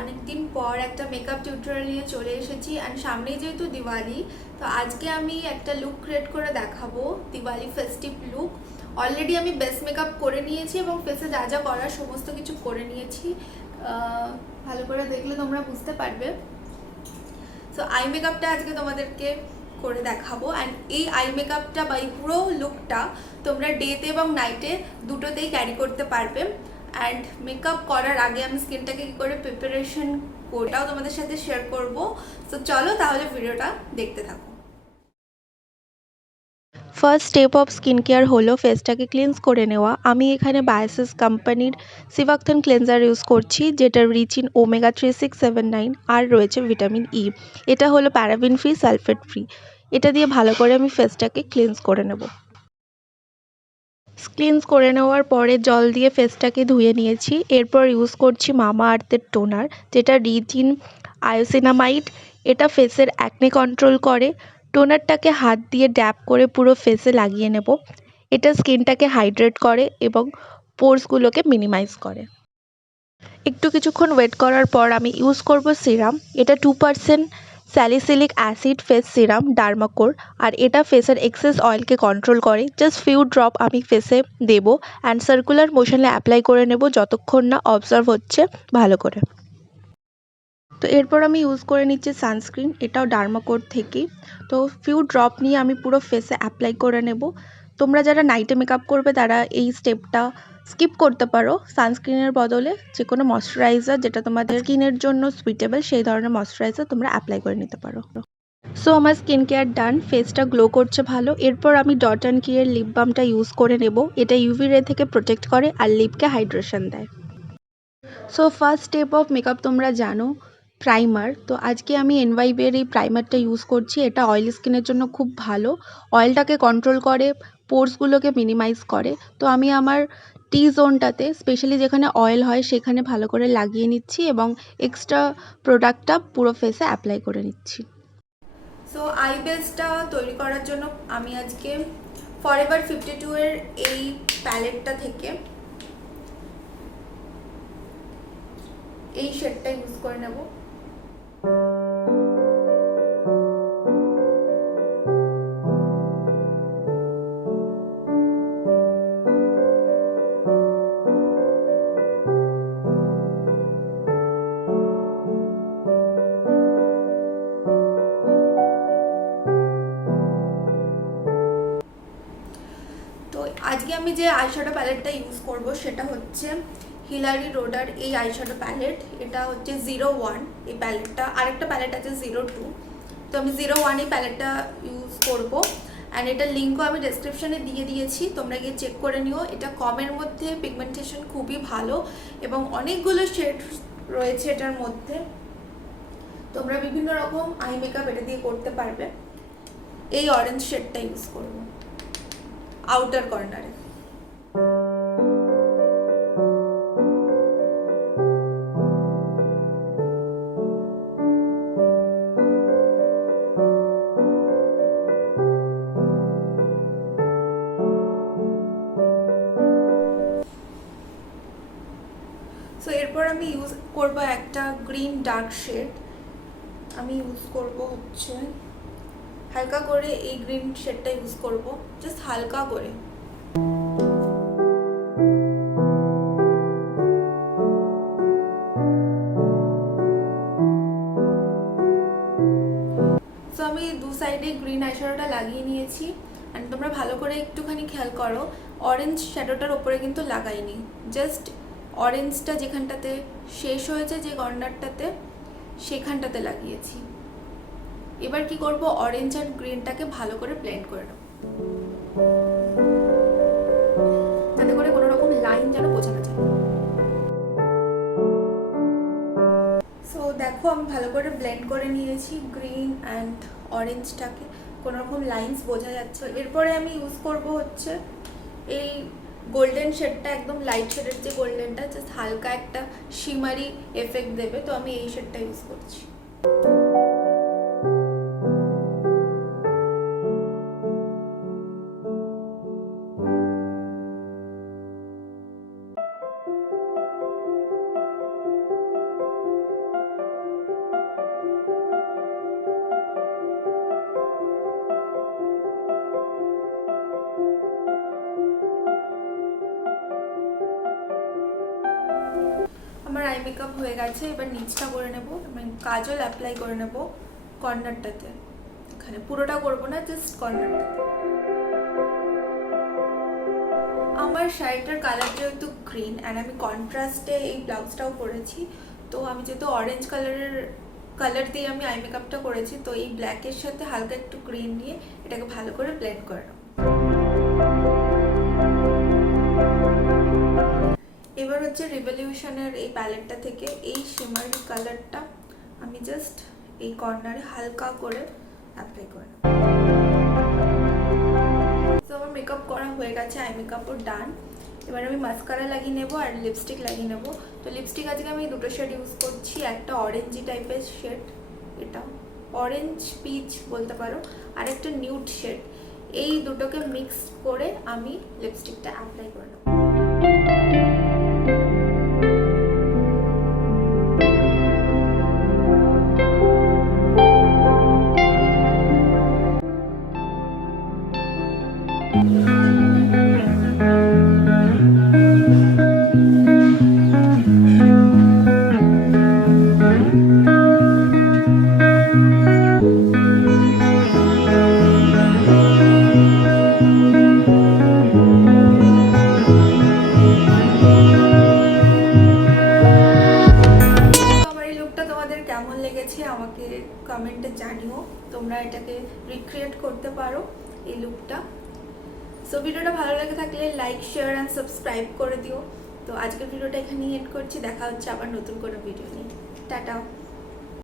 অনেক দিন পর একটা মেকআপ টিউটোরিয়াল নিয়ে চলে এসেছি এন্ড সামনেই যেহেতু দিওয়ালি, তো আজকে আমি একটা লুক ক্রিয়েট করে দেখাবো, দিওয়ালি ফেস্টিভ লুক। অলরেডি আমি বেস মেকআপ করে নিয়েছি এবং ফেসে যা যা করার সমস্ত কিছু করে নিয়েছি। ভালো করে দেখলে তোমরা বুঝতে পারবে। সো আই মেকআপটা আজকে তোমাদেরকে করে দেখাবো অ্যান্ড এই আই মেকআপটা বা এই পুরো লুকটা তোমরা ডেতে এবং নাইটে দুটোতেই ক্যারি করতে পারবে। অ্যান্ড মেকআপ করার আগে আমি স্কিনটাকে কী করে প্রিপারেশন ওটাও তোমাদের সাথে শেয়ার করবো। তো চলো তাহলে ভিডিওটা দেখতে থাকো। First step of skin care হলো ফেসটাকে ক্লিনস করে নেওয়া। আমি এখানে বায়োসিস কোম্পানির সিভাকথন ক্লেন্সার ইউজ করছি, যেটার রিচ ইন ওমেগা 3679 আর রয়েছে ভিটামিন ই। এটা হলো প্যারাবিন ফ্রি, সালফেট ফ্রি। এটা দিয়ে ভালো করে আমি ফেসটাকে ক্লিনস করে নেব। ক্লিনস করে নেওয়ার পরে জল দিয়ে ফেসটাকে ধুয়ে নিয়েছি। এরপর ইউজ করছি মামা আর্থের টোনার, যেটা রিচ ইন আয়োসিনামাইড। এটা ফেসের অ্যাকনে কন্ট্রোল করে। টোনারটাকে হাত দিয়ে ড্যাব করে পুরো ফেসে লাগিয়ে নেব। এটা স্কিনটাকে হাইড্রেট করে এবং পোরসগুলোকে মিনিমাইজ করে। কিছুক্ষণ ওয়েট করার পর আমি ইউজ করব সিরাম। এটা 2% স্যালিসিলিক অ্যাসিড ফেস সিরাম ডার্মাকোর, আর এটা ফেসের এক্সেস অয়েলকে কন্ট্রোল করে। জাস্ট ফিউ ড্রপ আমি ফেসে দেব অ্যান্ড সার্কুলার মোশনে অ্যাপ্লাই করে নেব যতক্ষণ না অবজার্ভ হচ্ছে ভালো করে। তো এরপর আমি ইউজ করে নিচ্ছি সানস্ক্রিন, এটাও ডার্মাকোর থেকেই। তো ফিউ ড্রপ নিয়ে আমি পুরো ফেসে অ্যাপ্লাই করে নেব। তোমরা যারা নাইটে মেকআপ করবে তারা এই স্টেপটা স্কিপ করতে পারো। সানস্ক্রিনের বদলে যে কোনো ময়শ্চারাইজার যেটা তোমাদের স্কিনের জন্য সুইটেবল সেই ধরনের ময়শ্চারাইজার তোমরা অ্যাপ্লাই করে নিতে পারো। সো আমার স্কিন কেয়ার ডান, ফেসটা গ্লো করছে ভালো। এরপর আমি ডট অ্যান্ড কি এর লিপ বামটা ইউজ করে নেব। এটা ইউভি রে থেকে প্রোটেক্ট করে আর লিপকে হাইড্রেশন দেয়। So first step of makeup তোমরা জানো, প্রাইমার। তো আজকে আমি এনওয়াইবের এই প্রাইমারটা ইউজ করছি। এটা অয়েলি স্কিনের জন্য খুব ভালো, অয়েলটাকে কন্ট্রোল করে, পোরসগুলোকে মিনিমাইজ করে। তো আমি আমার টি জোনটাতে স্পেশালি যেখানে অয়েল হয় সেখানে ভালো করে লাগিয়ে নিচ্ছি এবং এক্সট্রা প্রোডাক্টটা পুরো ফেসে অ্যাপ্লাই করে নিচ্ছি। সো আই বেসটা তৈরি করার জন্য আমি আজকে ফরএভার 52 এর এই প্যালেটটা থেকে এই শেডটা ইউজ করে নেব। তো আজকে আমি যে আইশ্যাডো প্যালেটটা ইউজ করব সেটা হচ্ছে হিলারি রোডার এই আইশ্যাডো প্যালেট। এটা হচ্ছে 01 এই প্যালেটটা। আরেকটা প্যালেট আছে 02, তো আমি 01 এই প্যালেটটা ইউজ করব। অ্যান্ড এটার লিঙ্কও আমি ডেসক্রিপশানে দিয়ে দিয়েছি, তোমরা গিয়ে চেক করে নিও। এটা কমের মধ্যে, পিগমেন্টেশন খুবই ভালো এবং অনেকগুলো শেড রয়েছে এটার মধ্যে। তোমরা বিভিন্ন রকম আই মেকআপ এটা দিয়ে করতে পারবে। এই অরেঞ্জ শেডটা ইউজ করব আউটার কর্নারে। সো এরপর আমি ইউজ করব একটা গ্রিন ডার্ক শেড। আমি ইউজ করব হচ্ছে হালকা করে এই গ্রিন শেডটা ইউজ করব, জাস্ট হালকা করে। সো আমি দু সাইডে গ্রিন আইশ্যাডোটা লাগিয়ে নিয়েছি। অ্যান্ড তোমরা ভালো করে একটুখানি খেয়াল করো, অরেঞ্জ শ্যাডোটার ওপরে কিন্তু লাগাইনি, জাস্ট অরেঞ্জটা যেখানটাতে শেষ হয়েছে যে কর্নারটাতে সেখানটাতে লাগিয়েছি। এবার কি করব, অরেঞ্জ আর গ্রিনটাকে ভালো করে ব্লেন্ড করে নেব যাতে করে কোনো রকম লাইন যেন বোঝা না যায়। সো দেখো আমি ভালো করে ব্লেন্ড করে নিয়েছি গ্রিন অ্যান্ড অরেঞ্জটাকে, কোনো রকম লাইন্স বোঝা যাচ্ছে। এরপরে আমি ইউজ করব হচ্ছে এই গোল্ডেন শেডটা, একদম লাইট শেডের যে গোল্ডেনটা, জাস্ট হালকা একটা শিমারি এফেক্ট দেবে। তো আমি এই শেডটা ইউজ করছি। আই মেকআপ হয়ে গেছে, এবার নিচটা করে নেব, মানে কাজল অ্যাপ্লাই করে নেব কর্নারটাতে, এখানে পুরোটা করব না, জাস্ট কর্নারটাতে। আমার শাড়িটার কালার যেহেতু গ্রিন অ্যান্ড আমি কন্ট্রাস্টে এই ব্লাউজটাও পরেছি, তো আমি যেহেতু অরেঞ্জ কালার দিয়ে আমি আই মেকআপটা করেছি, তো এই ব্ল্যাকের সাথে হালকা একটু গ্রিন নিয়ে এটাকে ভালো করে ব্লেন্ড করে নেব। এবার হচ্ছে রিভলিউশনের এই প্যালেটটা থেকে এই শিমারি কালারটা আমি জাস্ট এই কর্নারে হালকা করে অ্যাপ্লাই করে নেব। তো আমার মেকআপ করা হয়ে গেছে, আই মেকআপও ডান। এবার আমি মাস্কারা লাগিয়ে নেব আর লিপস্টিক লাগিয়ে নেব। তো লিপস্টিক আজকে আমি দুটো শেড ইউজ করছি, একটা অরেঞ্জি টাইপের শেড, এটা অরেঞ্জ পিচ বলতে পারো, আর একটা নিউড শেড, এই দুটোকে মিক্স করে আমি লিপস্টিকটা অ্যাপ্লাই করে নেব। কেমন লেগেছে আমাকে কমেন্টে জানিও, তোমরা এটাকে রিক্রিয়েট করতে পারো এই লুকটা। সো ভিডিওটা ভালো লেগে থাকলে লাইক, শেয়ার অ্যান্ড সাবস্ক্রাইব করে দিও। তো আজকের ভিডিওটা এখানেই এন্ড করছি, দেখা হচ্ছে আবার নতুন কোনো ভিডিও নিয়ে। টাটা।